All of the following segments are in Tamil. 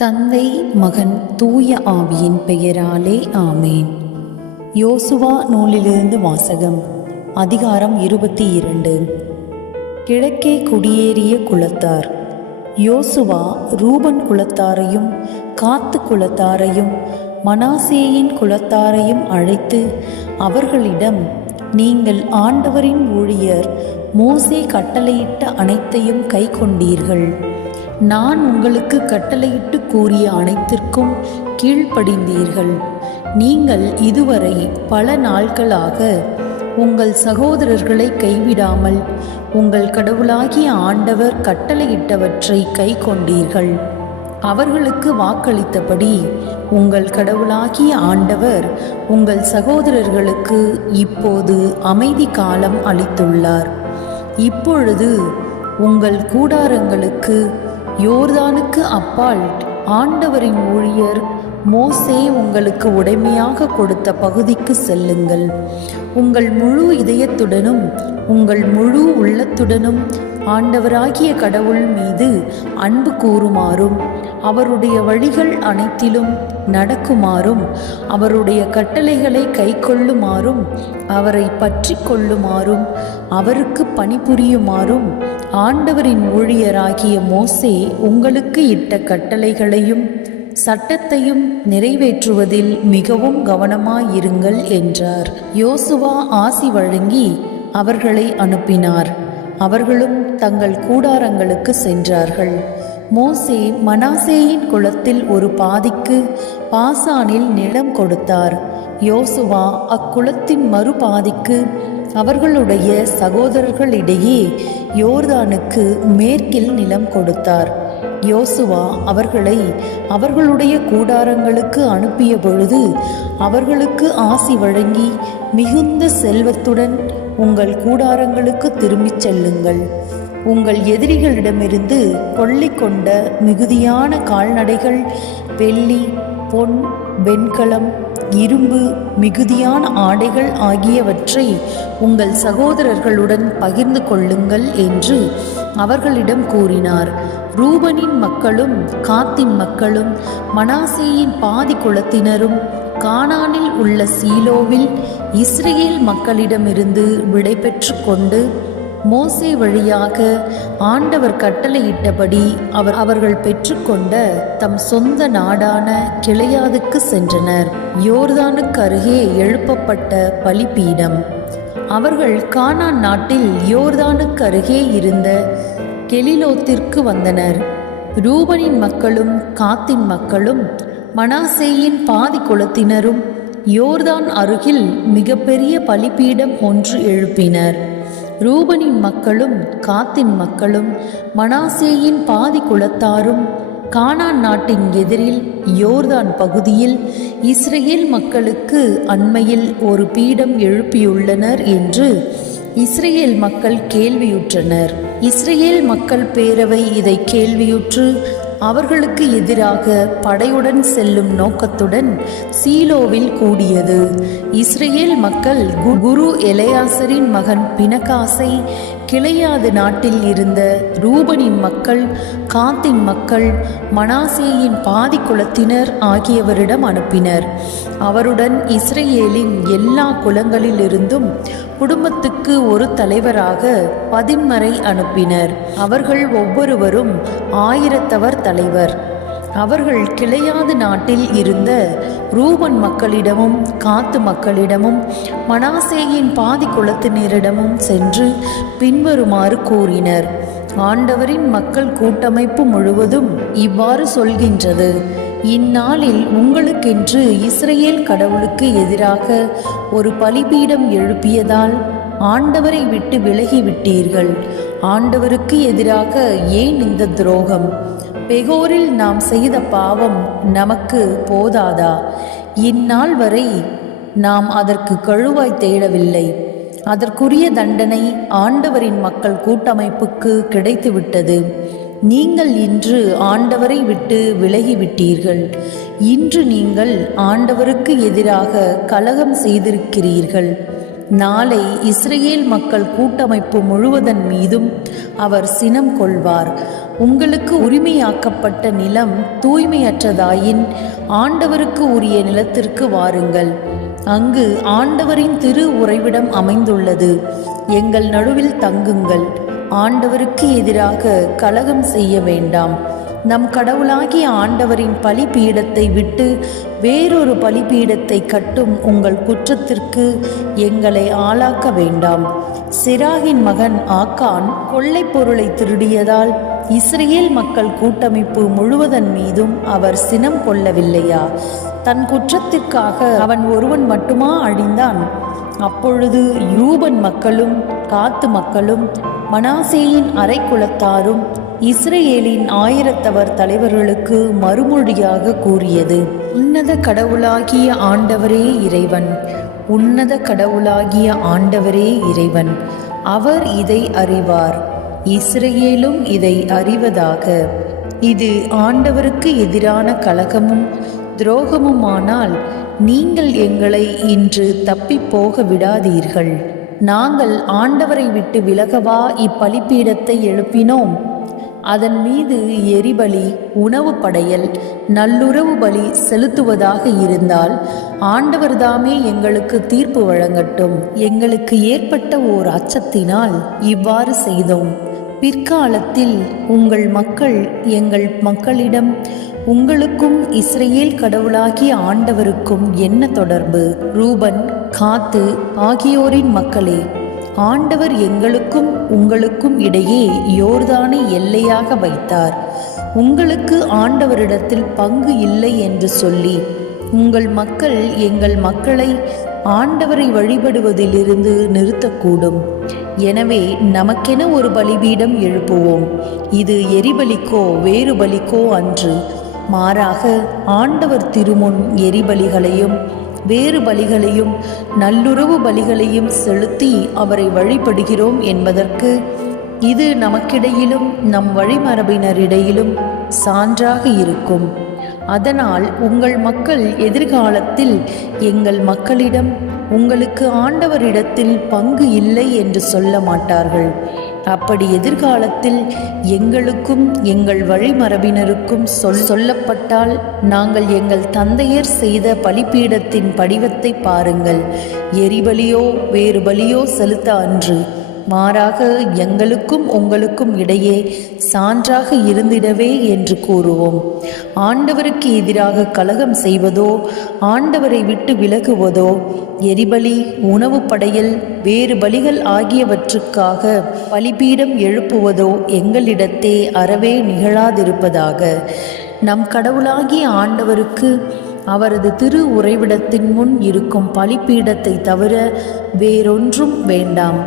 தந்தை மகன் தூய ஆவியின் பெயராலே ஆமேன். யோசுவா நூலிலிருந்து வாசகம். அதிகாரம் 22. கிழக்கே குடியேறிய குலத்தார். யோசுவா ரூபன் குலத்தாரையும் காத்து குலத்தாரையும் மனாசேயின் குலத்தாரையும் அழைத்து அவர்களிடம், நீங்கள் ஆண்டவரின் ஊழியர் மோசே கட்டளையிட்ட அனைத்தையும் கை கொண்டீர்கள். நான் உங்களுக்கு கட்டளையிட்டு கூறிய அனைத்திற்கும் கீழ்ப்படிந்தீர்கள். நீங்கள் இதுவரை பல நாட்களாக உங்கள் சகோதரர்களை கைவிடாமல் உங்கள் கடவுளாகிய ஆண்டவர் கட்டளையிட்டவற்றை கை கொண்டீர்கள். அவர்களுக்கு வாக்களித்தபடி உங்கள் கடவுளாகிய ஆண்டவர் உங்கள் சகோதரர்களுக்கு இப்போது அமைதி காலம் அளித்துள்ளார். இப்பொழுது உங்கள் கூடாரங்களுக்கு யோர்தானுக்கு அப்பால் ஆண்டவரின் ஊழியர் மோசே உங்களுக்கு உடைமையாக கொடுத்த பகுதிக்கு செல்லுங்கள். உங்கள் முழு இதயத்துடனும் உங்கள் முழு உள்ளத்துடனும் ஆண்டவராகிய கடவுள் மீது அன்பு கூறுமாறும் அவருடைய வழிகள் அனைத்திலும் நடக்குமாறும் அவருடைய கட்டளைகளை கைக்கொள்ளுமாறும் அவரை பற்றி கொள்ளுமாறும் அவருக்கு பணிபுரியுமாறும் ஆண்டவரின் ஊழியராகிய மோசே உங்களுக்கு இட்ட கட்டளைகளையும் சட்டத்தையும் நிறைவேற்றுவதில் மிகவும் கவனமாயிருங்கள் என்றார். யோசுவா ஆசி வழங்கி அவர்களை அனுப்பினார். அவர்களும் தங்கள் கூடாரங்களுக்கு சென்றார்கள். மோசே மனாசேயின் குலத்தில் ஒரு பாதிக்கு பாசானில் நிலம் கொடுத்தார். யோசுவா அக்குலத்தின் மறுபாதிக்கு அவர்களுடைய சகோதரர்களிடையே யோர்தானுக்கு மேற்கில் நிலம் கொடுத்தார். யோசுவா அவர்களை அவர்களுடைய கூடாரங்களுக்கு அனுப்பிய பொழுது அவர்களுக்கு ஆசி வழங்கி, மிகுந்த செல்வத்துடன் உங்கள் கூடாரங்களுக்கு திரும்பிச் செல்லுங்கள். உங்கள் எதிரிகளிடமிருந்து கொள்ளை கொண்ட மிகுதியான கால்நடைகள், வெள்ளி, பொன், வெண்கலம், இரும்பு, மிகுதியான ஆடைகள் ஆகியவற்றை உங்கள் சகோதரர்களுடன் பகிர்ந்து கொள்ளுங்கள் என்று அவர்களிடம் கூறினார். ரூபனின் மக்களும் காத்தின் மக்களும் மனாசேயின் பாதி குலத்தினரும் கானானில் உள்ள சீலோவில் இஸ்ரேல் மக்களிடமிருந்து விடை பெற்று கொண்டு மோசே வழியாக ஆண்டவர் கட்டளையிட்டபடி அவர்கள் பெற்றுக்கொண்ட தம் சொந்த நாடான கிளையாதுக்கு சென்றனர். யோர்தானுக்கு அருகே எழுப்பப்பட்ட பலிபீடம். அவர்கள் கானான் நாட்டில் யோர்தானுக்கு அருகே இருந்த கெலிலோத்திற்கு வந்தனர். ரூபனின் மக்களும் காத்தின் மக்களும் மனாசேயின் பாதி குலத்தினரும் யோர்தான் அருகில் மிகப்பெரிய பலிபீடம் ஒன்று எழுப்பினர். ரூபனின் மக்களும் காத்தின் மக்களும் மனாசேயின் பாதி குலத்தாரும் கானான் நாட்டின் எதிரில் யோர்தான் பகுதியில் இஸ்ரேல் மக்களுக்கு அண்மையில் ஒரு பீடம் எழுப்பியுள்ளனர் என்று இஸ்ரேல் மக்கள் கேள்வியுற்றனர். இஸ்ரேல் மக்கள் பேரவை இதை கேள்வியுற்று அவர்களுக்கு எதிராக படையுடன் செல்லும் நோக்கத்துடன் சீலோவில் கூடியது. இஸ்ரேல் மக்கள் குரு எலெயாசரின் மகன் பினகாசை கிளையாது நாட்டில் இருந்த ரூபனின் மக்கள், காத்தின் மக்கள், மனாசேயின் பாதி குலத்தினர் ஆகியவரிடம் அனுப்பினர். அவருடன் இஸ்ரேலின் எல்லா குலங்களிலிருந்தும் குடும்பத்துக்கு ஒரு தலைவராக 10 அனுப்பினர். அவர்கள் ஒவ்வொருவரும் 1000 தலைவர். அவர்கள் கிளையாது நாட்டில் இருந்த ரூபன் மக்களிடமும் காத்து மக்களிடமும் மனாசேயின் பாதி குலத்தினரிடமும் சென்று பின்வருமாறு கூறினர். ஆண்டவரின் மக்கள் கூட்டமைப்பு முழுவதும் இவ்வாறு சொல்கின்றது: இந்நாளில் உங்களுக்கென்று இஸ்ரேல் கடவுளுக்கு எதிராக ஒரு பலிபீடம் எழுப்பியதால் ஆண்டவரை விட்டு விலகிவிட்டீர்கள். ஆண்டவருக்கு எதிராக ஏன் இந்த துரோகம்? பெகோரில் நாம் செய்த பாவம் நமக்கு போதாதா? இந்நாள் வரை நாம் அதற்கு கழுவாய் தேடவில்லை. அதற்குரிய தண்டனை ஆண்டவரின் மக்கள் கூட்டமைப்புக்கு கிடைத்துவிட்டது. நீங்கள் இன்று ஆண்டவரை விட்டு விலகிவிட்டீர்கள். இன்று நீங்கள் ஆண்டவருக்கு எதிராக கலகம் செய்திருக்கிறீர்கள். நாளை இஸ்ரேல் மக்கள் கூட்டமைப்பு முழுவதன் மீதும் அவர் சினம் கொள்வார். உங்களுக்கு உரிமையாக்கப்பட்ட நிலம் தூய்மையற்றதாயின் ஆண்டவருக்கு உரிய நிலத்திற்கு வாருங்கள். அங்கு ஆண்டவரின் திரு உறைவிடம் அமைந்துள்ளது. எங்கள் நடுவில் தங்குங்கள். ஆண்டவருக்கு எதிராக கலகம் செய்ய வேண்டாம். நம் கடவுளாகிய ஆண்டவரின் பலிபீடத்தை விட்டு வேறொரு பலிபீடத்தை கட்டும் உங்கள் குற்றத்திற்கு எங்களை ஆளாக்க வேண்டாம். சிராகின் மகன் ஆக்கான் கொள்ளைப் பொருளை திருடியதால் இஸ்ரேல் மக்கள் கூட்டமைப்பு முழுவதன் மீதும் அவர் சினம் கொள்ளவில்லையா? தன் குற்றத்திற்காக அவன் ஒருவன் மட்டுமா அழிந்தான்? அப்பொழுது ரூபன் மக்களும் காத்து மக்களும் மனாசேயின் அரைக்குலத்தாரும் இஸ்ரேலின் 1000 தலைவர்களுக்கு மறுமொழியாக கூறியது: உன்னத கடவுளாகிய ஆண்டவரே இறைவன், உன்னத கடவுளாகிய ஆண்டவரே இறைவன். அவர் இதை அறிவார், இஸ்ரேலும் இதை அறிவதாக. இது ஆண்டவருக்கு எதிரான கலகமும் துரோகமுமானால் நீங்கள் எங்களை இன்று தப்பிப்போக விடாதீர்கள். நாங்கள் ஆண்டவரை விட்டு விலகவா இப்பலிப்பீடத்தை எழுப்பினோம்? அதன் மீது எரிபலி, உணவு படையல், நல்லுறவு பலி செலுத்துவதாக இருந்தால் ஆண்டவர்தாமே எங்களுக்கு தீர்ப்பு வழங்கட்டும். எங்களுக்கு ஏற்பட்ட ஓர் அச்சத்தினால் இவ்வாறு செய்தோம். பிற்காலத்தில் உங்கள் மக்கள் எங்கள் மக்களிடம், உங்களுக்கும் இஸ்ரேல் கடவுளாகிய ஆண்டவருக்கும் என்ன தொடர்பு? ரூபன், காத்து ஆகியோரின் மக்களே, ஆண்டவர் எங்களுக்கும் உங்களுக்கும் இடையே யோர்தானை எல்லையாக வைத்தார். உங்களுக்கு ஆண்டவரிடத்தில் பங்கு இல்லை என்று சொல்லி உங்கள் மக்கள் எங்கள் மக்களை ஆண்டவரை வழிபடுவதிலிருந்து நிறுத்தக்கூடும். எனவே நமக்கென ஒரு பலிபீடம் எழுப்புவோம். இது எரிபலிக்கோ வேறு பலிக்கோ அன்று, மாறாக ஆண்டவர் திருமுன் எரிபலிகளையும் வேறு பலிகளையும் நல்லுறவு பலிகளையும் செலுத்தி அவரை வழிபடுகிறோம் என்பதற்கு இது நமக்கிடையிலும் நம் வழிமரபினரிடையிலும் சான்றாக இருக்கும். அதனால் உங்கள் மக்கள் எதிர்காலத்தில் எங்கள் மக்களிடம் உங்களுக்கு ஆண்டவரிடத்தில் பங்கு இல்லை என்று சொல்ல மாட்டார்கள். அப்படி எதிர்காலத்தில் எங்களுக்கும் எங்கள் வழிமரபினருக்கும் சொல்லப்பட்டால், நாங்கள் எங்கள் தந்தையர் செய்த பலிபீடத்தின் படிவத்தை பாருங்கள், எரிபலியோ வேறு பலியோ செலுத்த அன்று, மாறாக எங்களுக்கும் உங்களுக்கும் இடையே சான்றாக இருந்திடவே என்று கூறுவோம். ஆண்டவருக்கு எதிராக கலகம் செய்வதோ ஆண்டவரை விட்டு விலகுவதோ எரிபலி, உணவு படையல், வேறு பலிகள் ஆகியவற்றுக்காக பலிபீடம் எழுப்புவதோ எங்களிடத்தே அறவே நிகழாதிருப்பதாக. நம் கடவுளாகிய ஆண்டவருக்கு அவரது திரு உறைவிடத்தின் முன் இருக்கும் பலிபீடத்தை தவிர வேறொன்றும் வேண்டாம்.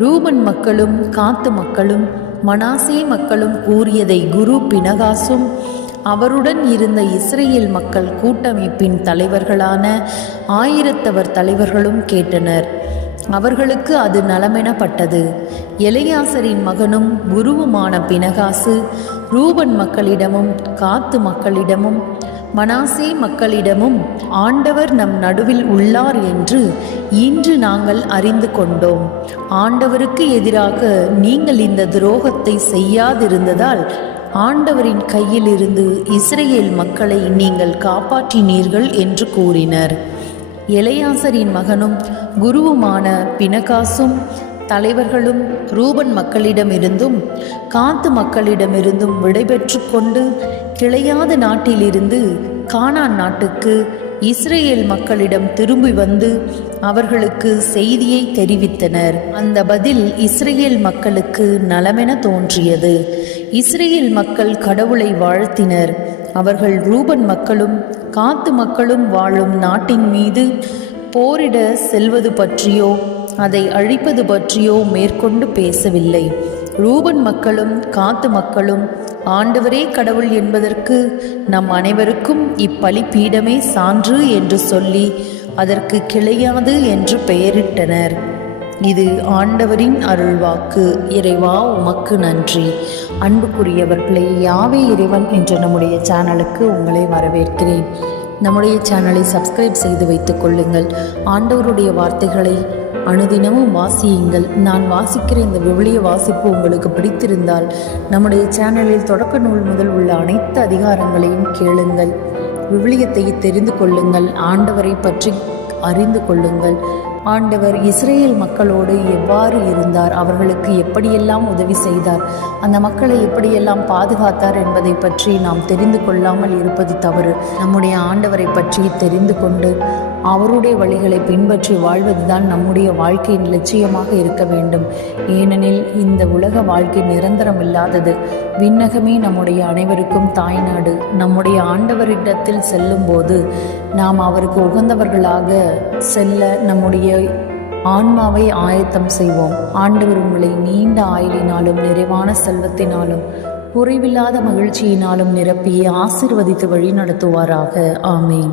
ரூபன் மக்களும் காத்து மக்களும் மனாசே மக்களும் கூறியதை குரு பினகாசும் அவருடன் இருந்த இஸ்ரேல் மக்கள் கூட்டமைப்பின் தலைவர்களான 1000 தலைவர்களும் கேட்டனர். அவர்களுக்கு அது நலமெனப்பட்டது. எலெயாசரின் மகனும் குருவுமான பினகாசு ரூபன் மக்களிடமும் காத்து மக்களிடமும் மனாசே மக்களிடமும், ஆண்டவர் நம் நடுவில் உள்ளார் என்று இன்று நாங்கள் அறிந்து கொண்டோம். ஆண்டவருக்கு எதிராக நீங்கள் இந்த துரோகத்தை செய்யாதிருந்ததால் ஆண்டவரின் கையிலிருந்து இஸ்ரேல் மக்களை நீங்கள் காப்பாற்றினீர்கள் என்று கூறினர். எலெயாசரின் மகனும் குருவுமான பினகாசும் தலைவர்களும் ரூபன் மக்களிடமிருந்தும் காத்து மக்களிடமிருந்தும் விடைபெற்று கொண்டு கிளையாத நாட்டிலிருந்து கானான் நாட்டுக்கு இஸ்ரேல் மக்களிடம் திரும்பி வந்து அவர்களுக்கு செய்தியை தெரிவித்தனர். அந்த பதில் இஸ்ரேல் மக்களுக்கு நலமென தோன்றியது. இஸ்ரேல் மக்கள் கடவுளை வாழ்த்தினர். அவர்கள் ரூபன் மக்களும் காத்து மக்களும் வாழும் நாட்டின் மீது போரிட செல்வது பற்றியோ அதை அழிப்பது பற்றியோ மேற்கொண்டு பேசவில்லை. ரூபன் மக்களும் காத்து மக்களும் ஆண்டவரே கடவுள் என்பதற்கு நம் அனைவருக்கும் இப்பலிபீடமே சான்று என்று சொல்லி அதற்கு கிளையாது என்று பெயரிட்டனர். இது ஆண்டவரின் அருள்வாக்கு. இறைவா, உமக்கு நன்றி. அன்புக்குரியவர்களே, யாவே இறைவன் என்ற நம்முடைய சேனலுக்கு உங்களை வரவேற்கிறேன். நம்முடைய சேனலை சப்ஸ்கிரைப் செய்து வைத்துக் கொள்ளுங்கள். ஆண்டவருடைய வார்த்தைகளை அனுதினமும் வாசியுங்கள். நான் வாசிக்கிற இந்த விவிலிய வாசிப்பு உங்களுக்கு பிடித்திருந்தால் நம்முடைய சேனலில் தொடக்க நூல் முதல் உள்ள அனைத்து அதிகாரங்களையும் கேளுங்கள். விவிலியத்தை தெரிந்து கொள்ளுங்கள். ஆண்டவரை பற்றி அறிந்து கொள்ளுங்கள். ஆண்டவர் இஸ்ரேல் மக்களோடு எவ்வாறு இருந்தார், அவர்களுக்கு எப்படியெல்லாம் உதவி செய்தார், அந்த மக்களை எப்படியெல்லாம் பாதுகாத்தார் என்பதை பற்றி நாம் தெரிந்து கொள்ளாமல் இருப்பது தவறு. நம்முடைய ஆண்டவரை பற்றி தெரிந்து கொண்டு அவருடைய வழிகளை பின்பற்றி வாழ்வதுதான் நம்முடைய வாழ்க்கையின் லட்சியமாக இருக்க வேண்டும். ஏனெனில் இந்த உலக வாழ்க்கை நிரந்தரம் இல்லாதது. விண்ணகமே நம்முடைய அனைவருக்கும் தாய்நாடு. நம்முடைய ஆண்டவரிடத்தில் செல்லும்போது நாம் அவருக்கு உகந்தவர்களாக செல்ல நம்முடைய ஆன்மாவை ஆயத்தம் செய்வோம். ஆண்டவர் உங்களை நீண்ட ஆயுளினாலும் நிறைவான செல்வத்தினாலும் குறைவில்லாத மகிழ்ச்சியினாலும் நிரப்பி ஆசீர்வதித்து வழி நடத்துவாராக. ஆமேன்.